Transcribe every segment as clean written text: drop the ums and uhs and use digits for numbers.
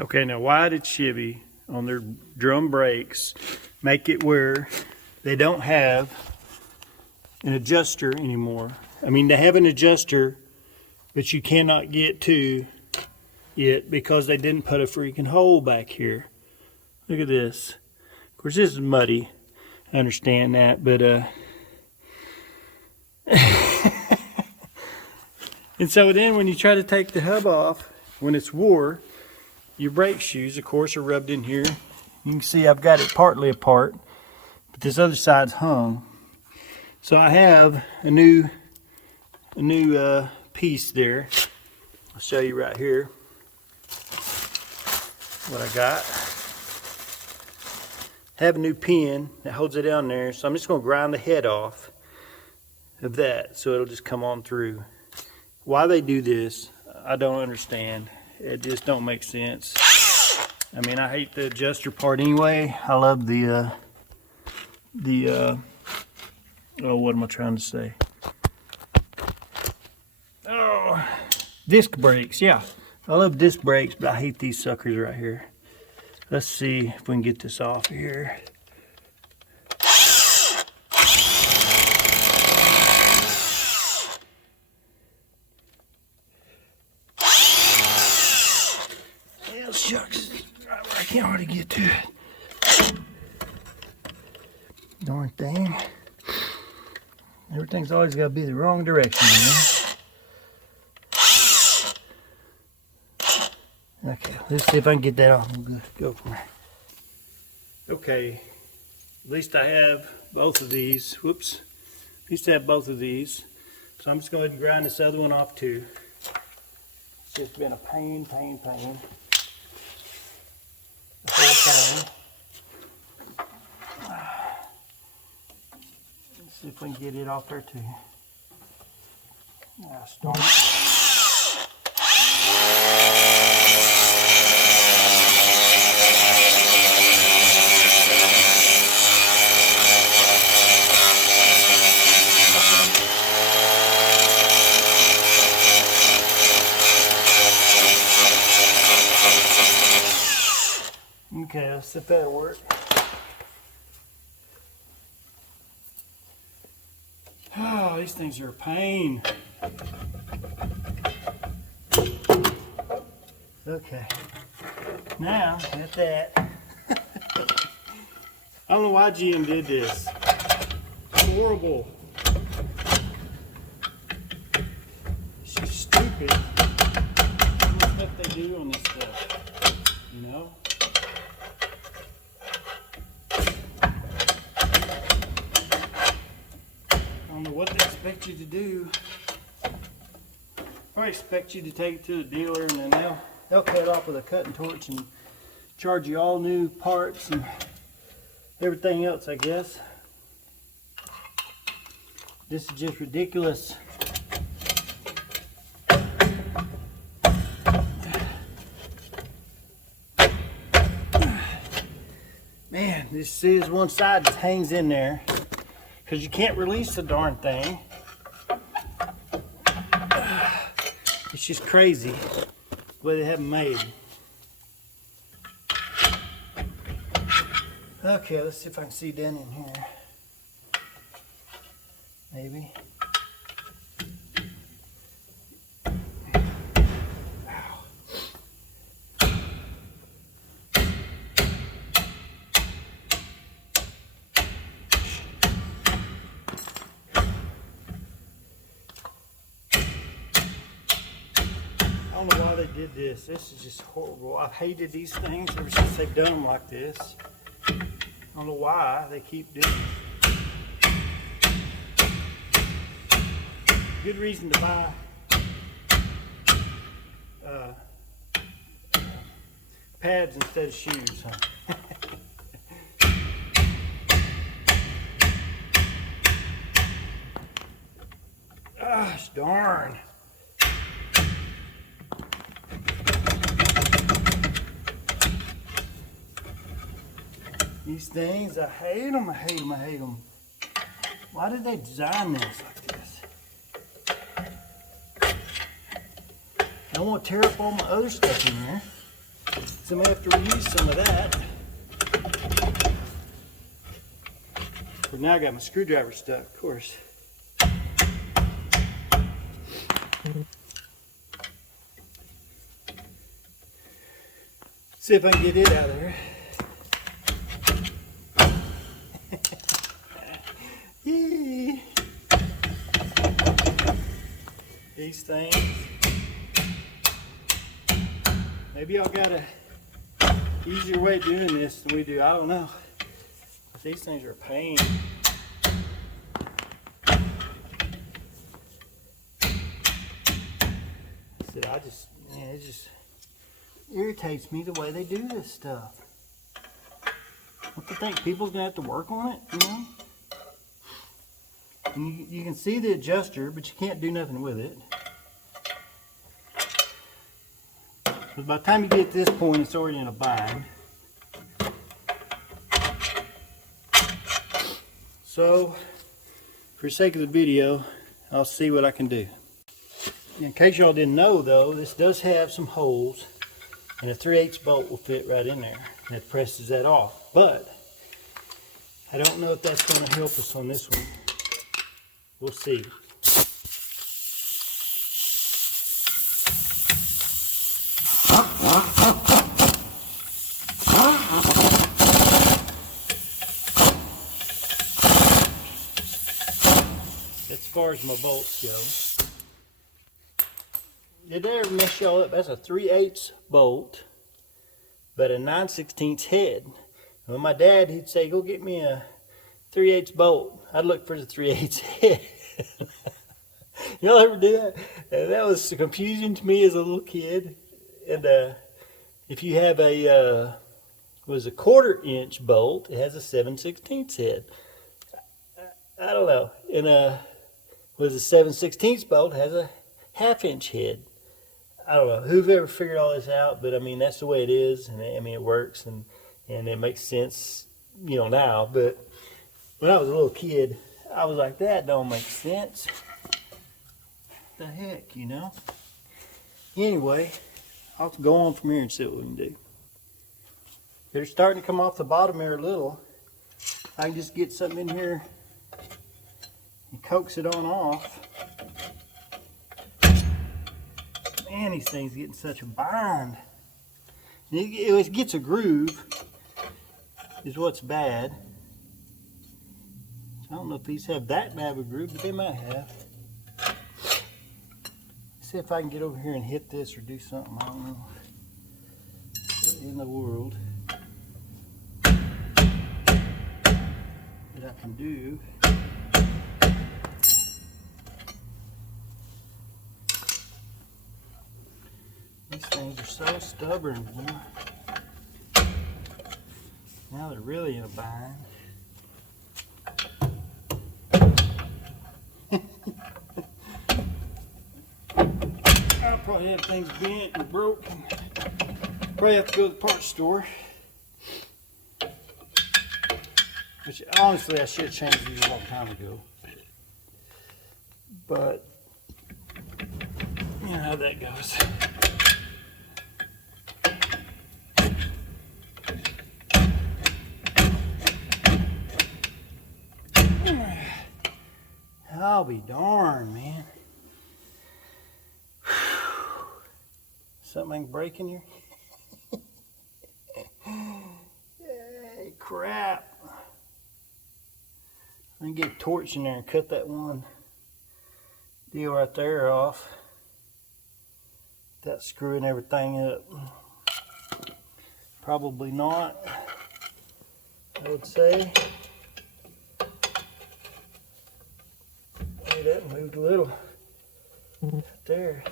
Okay, now why did Chevy on their drum brakes make it where they don't have an adjuster anymore? I mean, they have an adjuster, but you cannot get to it because they didn't put a freaking hole back here. Look at this. Of course, this is muddy. I understand that, but and so then when you try to take the hub off, when it's wore, your brake shoes, of course, are rubbed in here. You can see I've got it partly apart, but this other side's hung. So I have a new piece there. I'll show you right here what I got. I have a new pin that holds it down there, so I'm just going to grind the head off of that so it'll just come on through. Why they do this, I don't understand. It just don't make sense. I mean, I hate the adjuster part anyway. I love the oh, what am I trying to say? Oh, disc brakes, yeah. I love disc brakes, but I hate these suckers right here. Let's see if we can get this off here. Hell shucks, I can't hardly get to it. Darn thing. Everything's always got to be the wrong direction, Okay, let's see if I can get that off. We'll go from there. Okay, at least I have both of these. Whoops. At least I have both of these. So I'm just going to grind this other one off too. It's just been a pain. The whole time. Let's see if we can get it off there too. Start. Okay, let's see if that'll work. Oh, these things are a pain. Okay, now at that. I don't know why GM did this. It's horrible. It's just stupid. The stuff they do on this stuff, you know? I don't know what they expect you to do. Probably expect you to take it to the dealer and then they'll cut it off with a cutting torch and charge you all new parts and everything else, I guess. This is just ridiculous. Man, this is one side just hangs in there because you can't release the darn thing. It's just crazy the way they have them made. Okay, let's see if I can see down in here. Maybe. I don't know why they did this. This is just horrible. I've hated these things ever since they've done them like this. I don't know why they keep doing it. Good reason to buy pads instead of shoes, huh? Gosh darn. These things, I hate them, I hate them, I hate them. Why did they design this like this? I don't want to tear up all my other stuff in there. So I'm gonna have to reuse some of that. But now I got my screwdriver stuck, of course. See if I can get it out of there. These things. Maybe y'all got a easier way of doing this than we do. I don't know. But these things are a pain. Man, it just irritates me the way they do this stuff. What do you think? People's gonna have to work on it, you know? And you can see the adjuster, but you can't do nothing with it. But by the time you get to this point, it's already in a bind. So, for the sake of the video, I'll see what I can do. In case y'all didn't know though, this does have some holes, and a 3/8 bolt will fit right in there. And that presses that off. But I don't know if that's going to help us on this one. We'll see. As far as my bolts go. Did I ever mess y'all up? That's a 3/8 bolt, but a 9/16 head. When my dad, he'd say, go get me a 3/8 bolt. I'd look for the 3/8 head. Y'all ever do that? That was confusing to me as a little kid. And if you have a 1/4" bolt, it has a 7/16 head. I don't know. And a 7/16 bolt has a 1/2" head. I don't know who've ever figured all this out, but I mean that's the way it is, and I mean it works, and it makes sense, you know, now. But when I was a little kid, I was like, that don't make sense. The heck, you know. Anyway, I'll go on from here and see what we can do. They're starting to come off the bottom there a little. I can just get something in here and coax it on off. Man, these things get in such a bind. It gets a groove, is what's bad. I don't know if these have that bad of a groove, but they might have. See if I can get over here and hit this or do something. I don't know. What in the world that I can do. These things are so stubborn, boy. Now they're really in a bind. I'll probably have things bent and broken. Probably have to go to the parts store. Which honestly I should have changed these a long time ago. But you know how that goes. I'll be darned, man. Something I can break in here? Yay, crap. I can get a torch in there and cut that one deal right there off. Without screwing everything up. Probably not, I would say. Hey, that moved a little. Right there.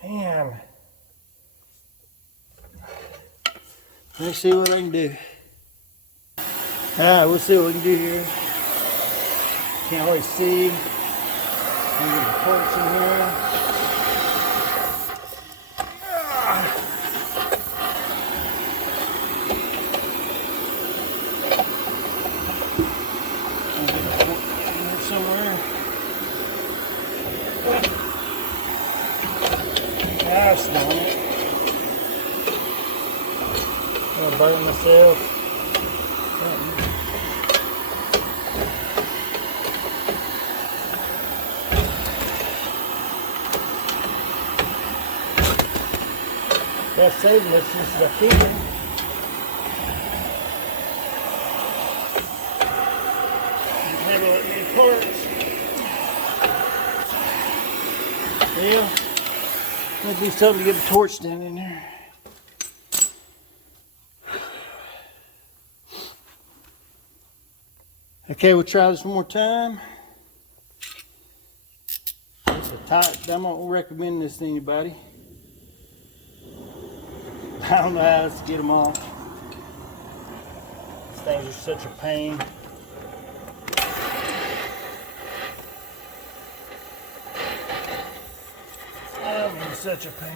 Man. Let me see what I can do. Alright, we'll see what we can do here. Can't always see. I'm getting the parts in here. Somewhere. Gosh darn it. I'm gonna burn myself. That's saving us since I keep it. Never let me parts. Well, might be something to get a torch down in there. Okay, we'll try this one more time. It's a tight, I'm not recommending this to anybody. I don't know how else to get them off. These things are such a pain. Oh, it's such a pain.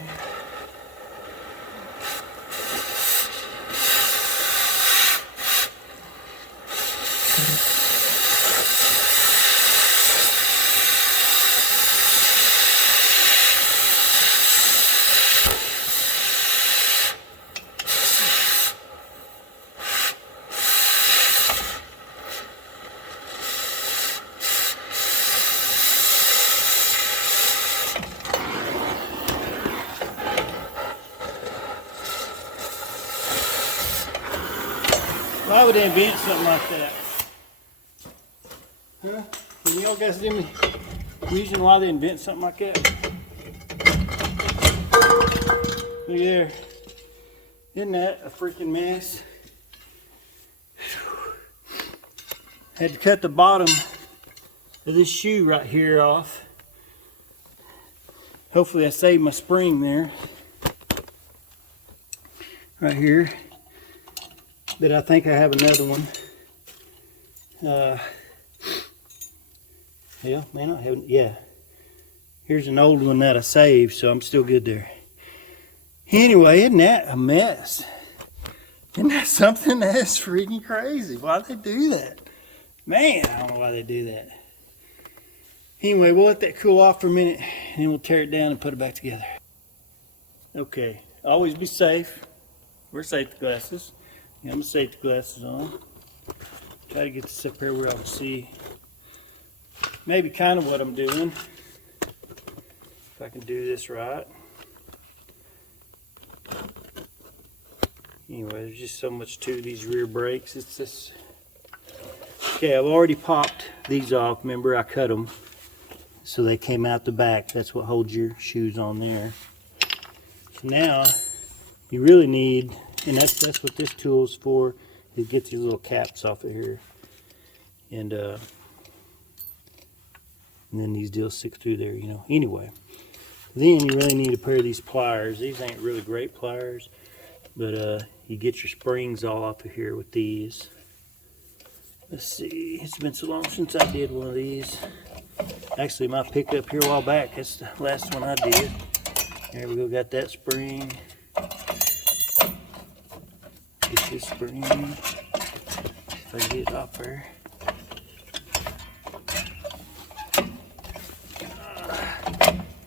Why would they invent something like that? Huh? Can y'all guys give me a reason why they invent something like that? Look there. Isn't that a freaking mess? Had to cut the bottom of this shoe right here off. Hopefully I saved my spring there. Right here. But I think I have another one. Yeah, man, I haven't. Yeah, here's an old one that I saved, so I'm still good there. Anyway, isn't that a mess? Isn't that something that's freaking crazy? Why they do that? Man, I don't know why they do that. Anyway, we'll let that cool off for a minute, and then we'll tear it down and put it back together. Okay, always be safe. Wear safety glasses. Got my safety glasses on. Try to get this up here where I can see maybe kind of what I'm doing. If I can do this right. Anyway, there's just so much to these rear brakes. It's just... Okay, I've already popped these off. Remember, I cut them so they came out the back. That's what holds your shoes on there. So now, you really need, and that's what this tool is for, is get these little caps off of here. And then these deals stick through there, you know. Anyway, then you really need a pair of these pliers. These ain't really great pliers, but you get your springs all off of here with these. Let's see, it's been so long since I did one of these. Actually, my pickup here a while back, that's the last one I did. There we go, got that spring. Get this spring. If I get it off there.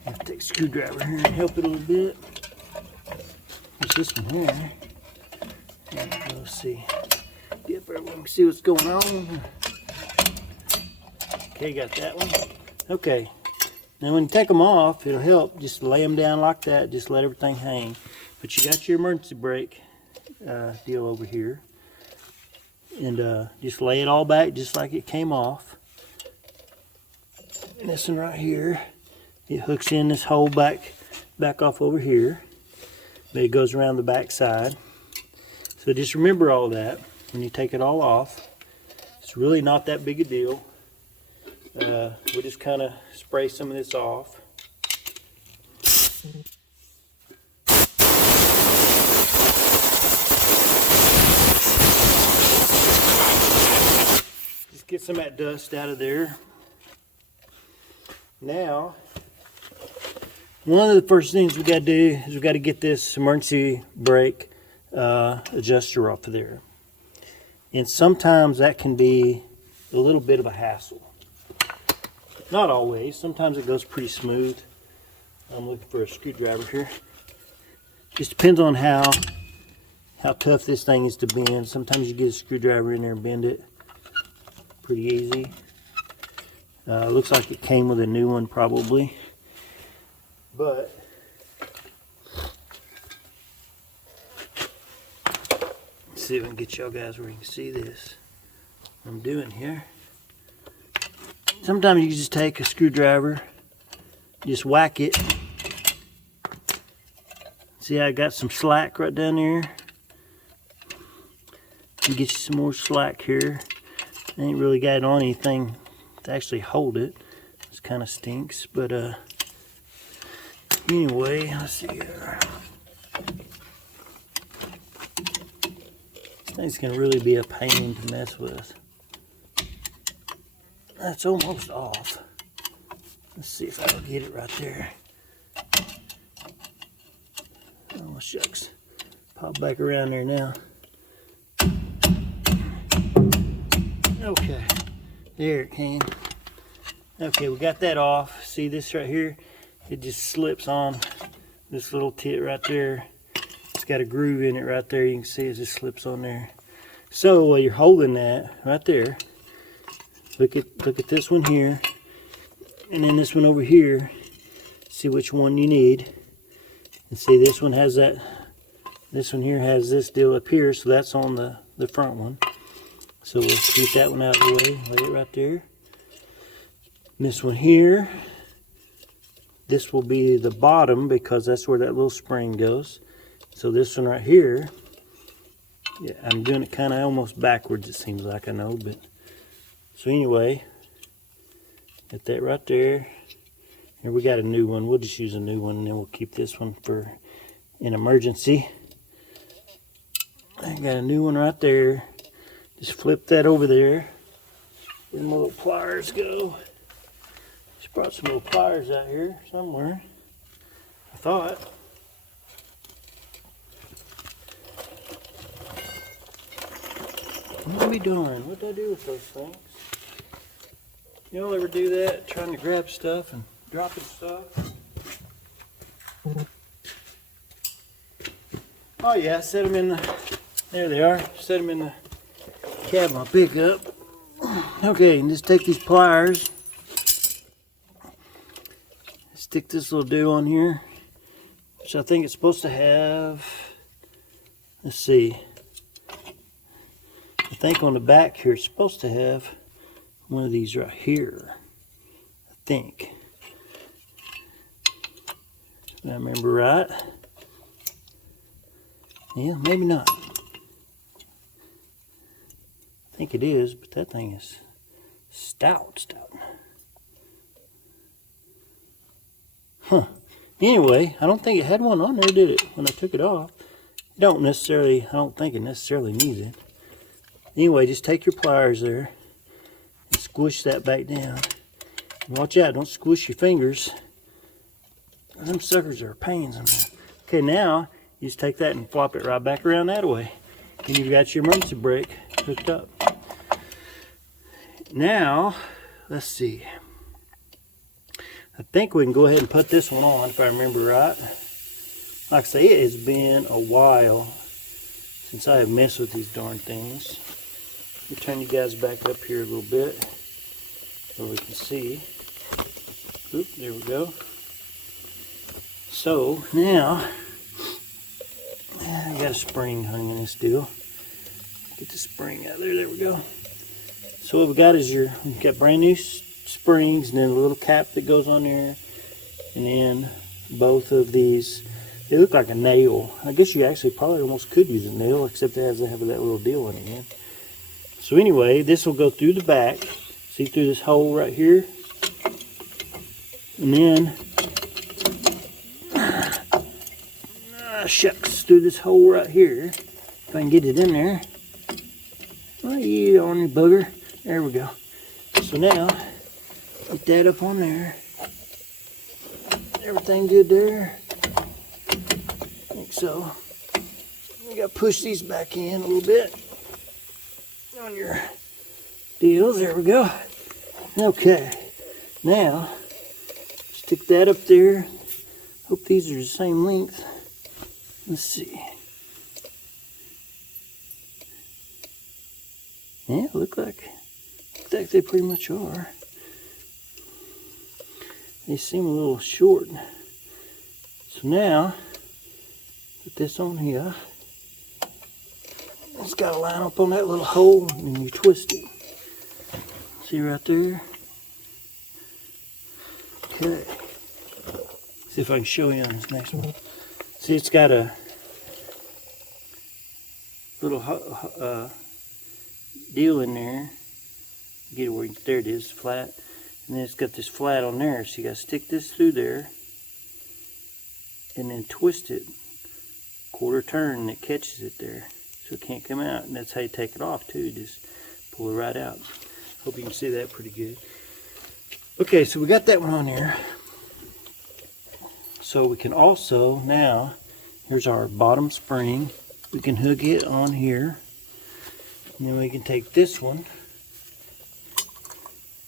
Have to take a screwdriver here and help it a little bit. There's this one here. And let's see. Get up there, we can see what's going on. Okay, got that one. Okay. Now when you take them off, it'll help. Just lay them down like that. Just let everything hang. But you got your emergency brake deal over here. And just lay it all back just like it came off. And this one right here, it hooks in this whole back off over here. But it goes around the back side. So just remember all that when you take it all off. It's really not that big a deal. We'll just kind of spray some of this off. Just get some of that dust out of there. Now, one of the first things we got to do is we got to get this emergency brake adjuster off of there. And sometimes that can be a little bit of a hassle. Not always. Sometimes it goes pretty smooth. I'm looking for a screwdriver here. Just depends on how tough this thing is to bend. Sometimes you get a screwdriver in there and bend it pretty easy. Looks like it came with a new one probably. But let's see if I can get y'all guys where you can see this. What I'm doing here. Sometimes you can just take a screwdriver, just whack it. See how I got some slack right down there? You get you some more slack here. I ain't really got on anything to actually hold it. This kind of stinks, but anyway, let's see here. This thing's gonna really be a pain to mess with. That's almost off. Let's see if I can get it right there. Oh shucks. Pop back around there now. Okay, there it came. Okay, we got that off. See this right here? It just slips on this little tit right there. It's got a groove in it right there. You can see it just slips on there. So while you're holding that right there, look at this one here, and then this one over here. See which one you need. And see this one has that. This one here has this deal up here, so that's on the front one. So we'll keep that one out of the way. Lay it right there. And this one here, this will be the bottom because that's where that little spring goes. So this one right here, yeah, I'm doing it kind of almost backwards, it seems like, I know, but so anyway, get that right there. Here we got a new one. We'll just use a new one, and then we'll keep this one for an emergency. I got a new one right there. Just flip that over there. Where my little pliers go. Just brought some little pliers out here somewhere, I thought. What be darned, what'd I do with those things? Y'all ever do that? Trying to grab stuff and dropping stuff? Oh yeah, set them in the, there they are. Set them in the cab of my pickup. Okay, and just take these pliers. Stick this little dude on here, which I think it's supposed to have. Let's see. I think on the back here it's supposed to have one of these right here. I think. If I remember right. Yeah, maybe not. I think it is, but that thing is stout. Huh. Anyway, I don't think it had one on there, did it, when I took it off? I don't think it necessarily needs it. Anyway, just take your pliers there and squish that back down. And watch out, don't squish your fingers. Them suckers are pains on that. Okay, now you just take that and flop it right back around that way. And you've got your emergency brake hooked up. Now, let's see. I think we can go ahead and put this one on if I remember right. Like I say, it has been a while since I have messed with these darn things. Let me turn you guys back up here a little bit so we can see. Oop, there we go. So now, I got a spring hung in this deal. Get the spring out there, there we go. So what we got is we've got brand new springs and then a little cap that goes on there. And then both of these, they look like a nail. I guess you actually probably almost could use a nail, except it has to have that little deal in it. So anyway, this will go through the back. See through this hole right here. And then, shucks, through this hole right here. If I can get it in there. Oh, you on your booger. There we go. So now, get that up on there. Everything good there? I think so. You gotta push these back in a little bit on your deals. There we go. Okay. Now, stick that up there. Hope these are the same length. Let's see. Yeah, look like they pretty much are. They seem a little short. So now, put this on here. It's got to line up on that little hole, and you twist it. See right there? Okay. See if I can show you on this next one. See, it's got a little deal in there. Get it where you, there it is, flat. And then it's got this flat on there. So you got to stick this through there and then twist it, quarter turn, and it catches it there. So it can't come out. And that's how you take it off too. Just pull it right out. Hope you can see that pretty good. Okay, so we got that one on there. So we can also now, here's our bottom spring. We can hook it on here. And then we can take this one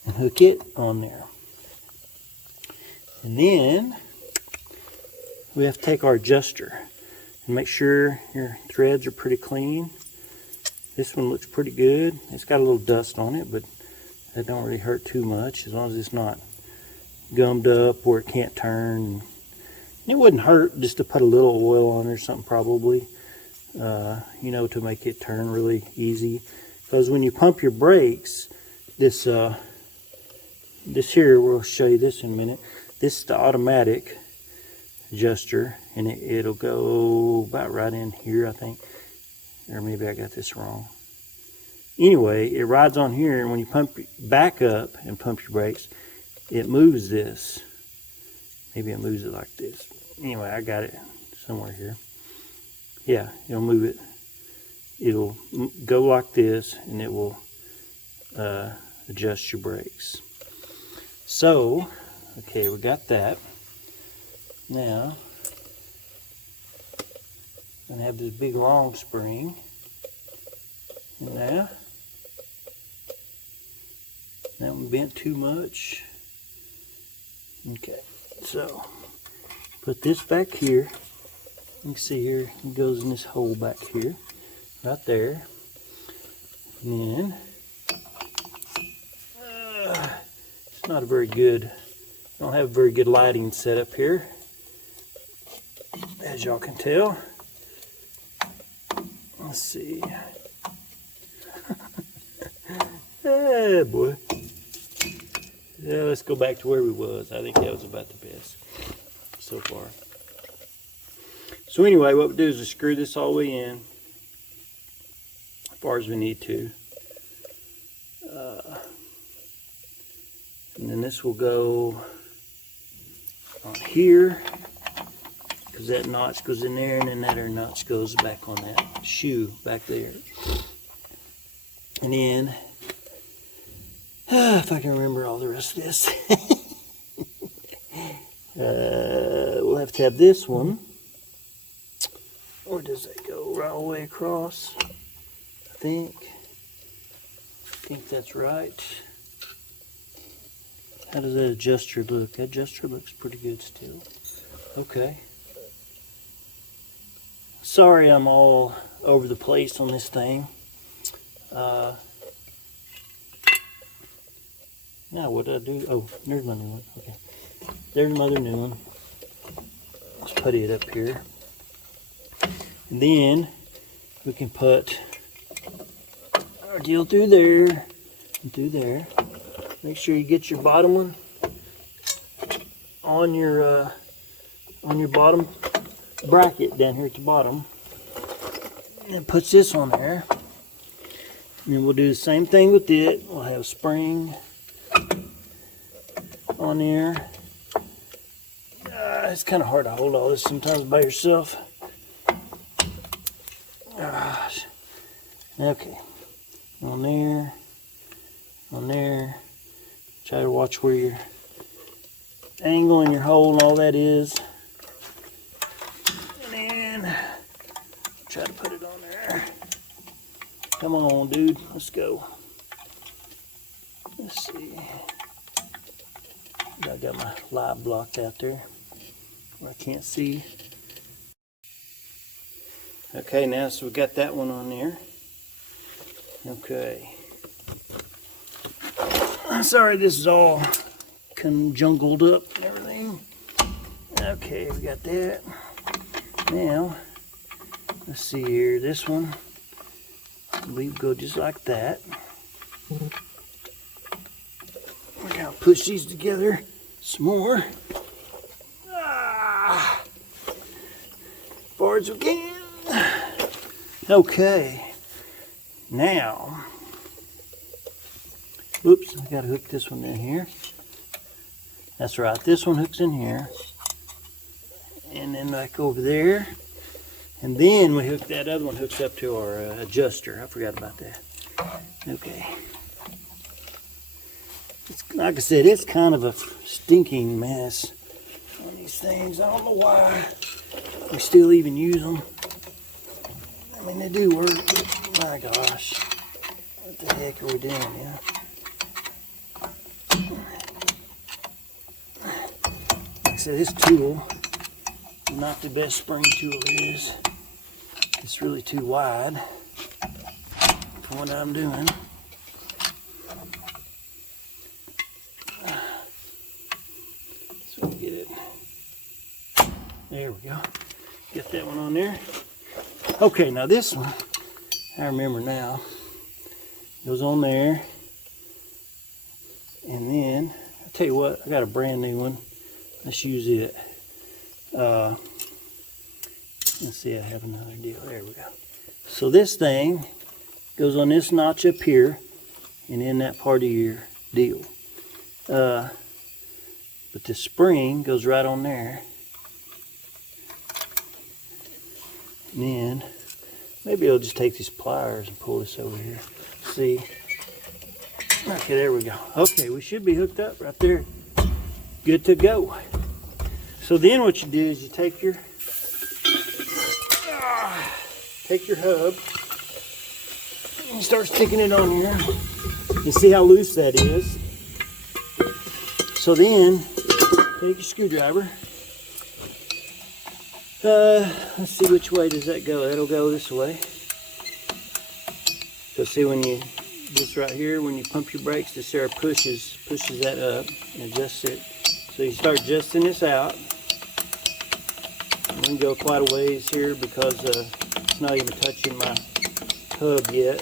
and hook it on there. And then we have to take our adjuster and make sure your threads are pretty clean. This one looks pretty good. It's got a little dust on it, but that don't really hurt too much as long as it's not gummed up where it can't turn. It wouldn't hurt just to put a little oil on it or something probably, you know, to make it turn really easy. Because when you pump your brakes, this here, we'll show you this in a minute. This is the automatic adjuster, and it'll go about right in here, I think. Or maybe I got this wrong. Anyway, it rides on here, and when you pump back up and pump your brakes, it moves this. Maybe it moves it like this. Anyway, I got it somewhere here. Yeah, it'll move it. It'll go like this, and it will adjust your brakes. So, okay, we got that. Now, I'm gonna have this big long spring. And now, that one bent too much. Okay, so put this back here. You can see here, it goes in this hole back here, right there. And then, it's not a very good, I don't have a very good lighting setup here, as y'all can tell. Let's see. Yeah, boy. Yeah, let's go back to where we was. I think that was about the best so far. So anyway, what we do is we screw this all the way in as far as we need to. And then this will go on here, because that notch goes in there, and then that other notch goes back on that shoe back there. And then, if I can remember all the rest of this, we'll have to have this one. Or does that go right all the way across? I think that's right. How does that adjuster look? That adjuster looks pretty good still. Okay. Sorry I'm all over the place on this thing. Now what did I do? Oh, there's my new one. Okay. There's my other new one. Let's put it up here. And then we can put our deal through there and through there. Make sure you get your bottom one on your bottom bracket down here at the bottom. And it puts this on there. And then we'll do the same thing with it. We'll have a spring on there. It's kind of hard to hold all this sometimes by yourself. Gosh. Okay. On there. On there. Try to watch where your angle and your hole and all that is. And then try to put it on there. Come on, dude. Let's go. Let's see. I got my light blocked out there. I can't see. Okay, now so we got that one on there. Okay. Sorry, this is all conjungled up and everything. Okay, we got that. Now, let's see here. This one, we go just like that. We're gonna push these together some more. Far as we can. Okay. Now, oops, I gotta hook this one in here. That's right, this one hooks in here. And then back over there. And then we hook that other one hooks up to our adjuster. I forgot about that. Okay. It's, like I said, it's kind of a stinking mess on these things. I don't know why we still even use them. I mean, they do work, but my gosh. What the heck are we doing, yeah? Like I said, this tool, not the best spring tool it is. It's really too wide for what I'm doing. So we get it. There we go. Get that one on there. Okay, now this one, I remember now, goes on there. And then, I'll tell you what, I got a brand new one. Let's use it. Let's see, I have another deal. There we go. So this thing goes on this notch up here and in that part of your deal. But the spring goes right on there. And then maybe I'll just take these pliers and pull this over here. See? Okay, there we go. Okay, we should be hooked up right there. Good to go. So then what you do is you take your hub and you start sticking it on here. You see how loose that is. So then take your screwdriver. Let's see, which way does that go? That'll go this way. So see, when you, this right here, when you pump your brakes, this there pushes that up and adjusts it. So you start adjusting this out. We can go quite a ways here because it's not even touching my hub yet.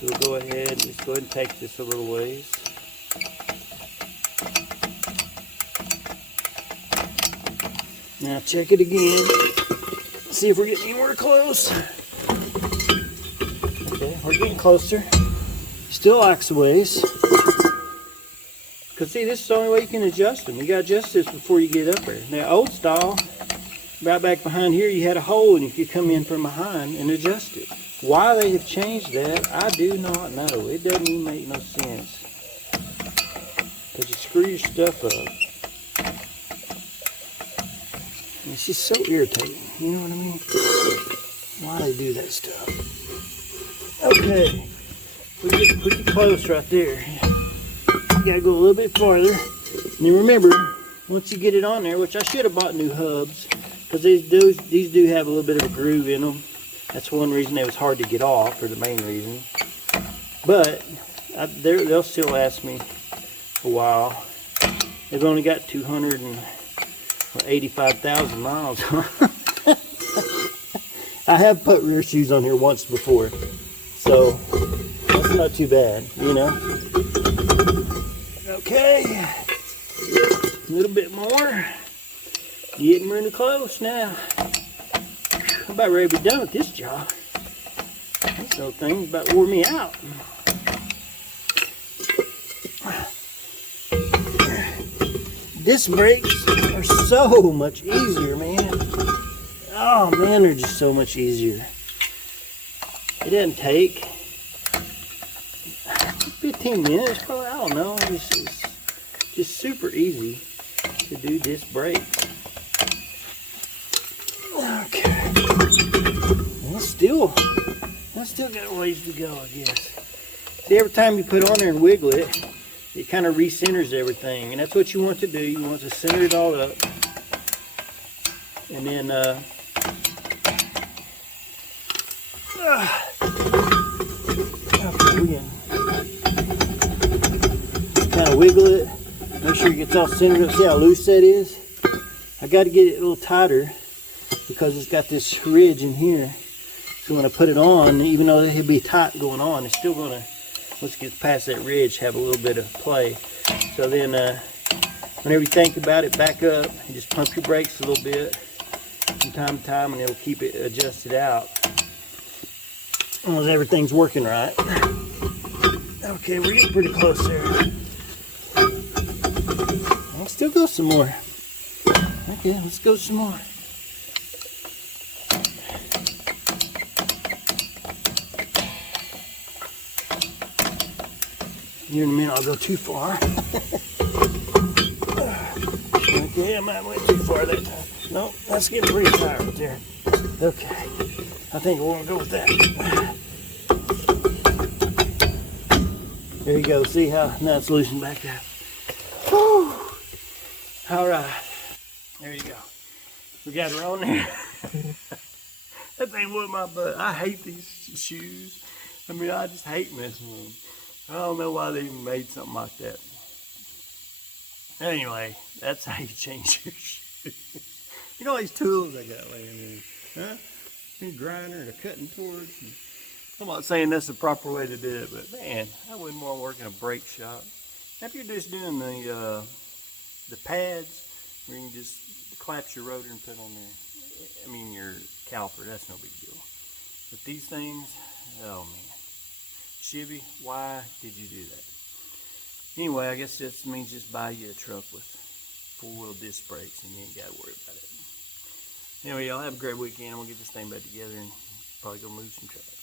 So we'll go ahead, let's go ahead and take this a little ways. Now check it again. See if we're getting anywhere close. Okay, we're getting closer. Still likes a ways. Because see, this is the only way you can adjust them. You got to adjust this before you get up there. Now, old style, right back behind here, you had a hole and you could come in from behind and adjust it. Why they have changed that, I do not know. It doesn't even make no sense. Because you screw your stuff up. And it's just so irritating. You know what I mean? Why they do that stuff. Okay. We get pretty close right there. You gotta go a little bit farther. And then remember, once you get it on there, which I should have bought new hubs, because these do have a little bit of a groove in them. That's one reason they was hard to get off, or the main reason. But they'll still last me a while. They've only got 285,000 miles. I have put rear shoes on here once before, so that's not too bad, you know. Okay, a little bit more. Getting really close now. I'm about ready to be done with this job. This little thing's about wore me out. Disc brakes are so much easier, man. Oh man, they're just so much easier. It doesn't take 15 minutes, probably. I don't know. It's just super easy to do disc brakes. Okay. And I still got a ways to go, I guess. See, every time you put on there and wiggle it, it kind of recenters everything, and that's what you want to do. You want to center it all up, and then okay, we can kind of wiggle it, make sure it gets all centered up. See how loose that is? I got to get it a little tighter because it's got this ridge in here. So when I put it on, even though it'll be tight going on, it's still going to, once it gets past that ridge, have a little bit of play. So then whenever you think about it, back up and just pump your brakes a little bit from time to time, and it'll keep it adjusted out as long as everything's working right. Okay, we're getting pretty close there. I'll still go some more. Okay, let's go some more. Here in a minute, I'll go too far. Okay, I might have went too far that time. No, that's getting pretty tight right there. Okay, I think we're gonna go with that. There you go. See how now it's loosened back up. Whew. All right, there you go. We got her on there. That thing whooped my butt. I hate these shoes. I mean, I just hate messing with them. I don't know why they even made something like that. Anyway, that's how you change your shoes. You know these tools I got laying there, huh? A grinder and a cutting torch. I'm not saying that's the proper way to do it, but man, I wouldn't want to work in a brake shop. If you're just doing the pads, where you can just collapse your rotor and put on there, I mean your caliper, that's no big deal. But these things, oh man. Chevy, why did you do that? Anyway, I guess that means just buy you a truck with 4-wheel disc brakes and you ain't got to worry about it. Anyway, y'all have a great weekend. I'm going to get this thing back together and probably go move some trucks.